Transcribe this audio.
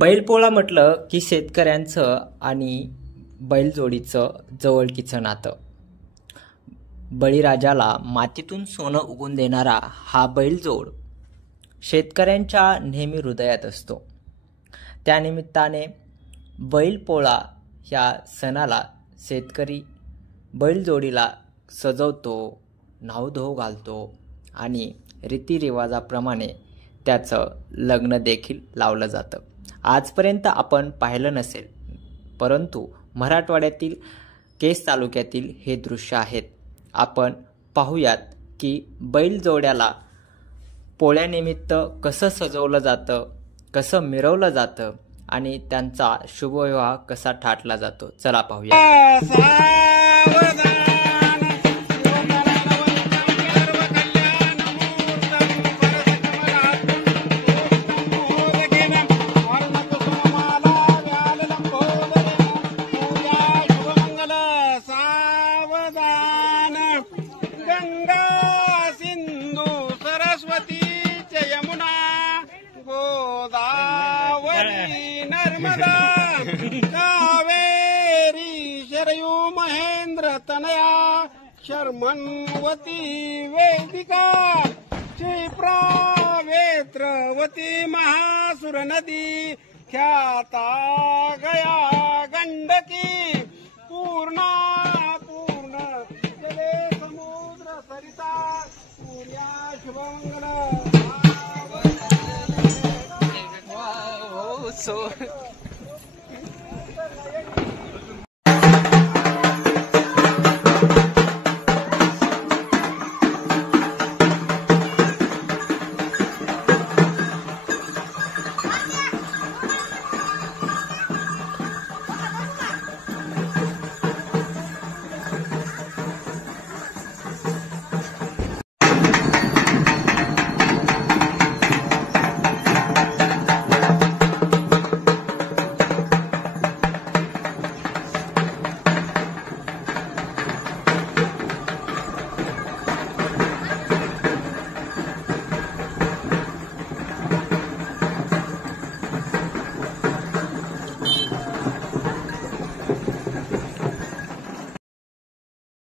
बैलपोळा म्हटलं की शेतकऱ्यांचं आणि बैलजोडीचं जवळकीचं नातं. बळीराजाला मातीतून सोनं उगवून देणारा हा बैलजोड शेतकऱ्यांच्या नेहमी हृदयात असतो. त्यानिमित्ताने बैलपोळा ह्या सणाला शेतकरी बैलजोडीला सजवतो, नावधोव घालतो आणि रीतिरिवाजाप्रमाणे त्याचं लग्न देखील लावलं जातं. आजपर्यंत आपण पाहिलं नसेल, परंतु मराठवाड्यातील केस तालुक्यातील हे दृश्य आहेत. आपण पाहूयात की बैलजोड्याला पोळ्यानिमित्त कसं सजवलं जातं, कसं मिरवलं जातं आणि त्यांचा शुभविवाह कसा थाटला जातो. चला पाहूया. गंगा सिंधू सरस्वती च यमुना गोदावरी नर्मदा कावेरी शरयू महेंद्र तनया शर्मन्वती वेदिका क्षिप्रा वेत्रवती महासुर नदी ख्याता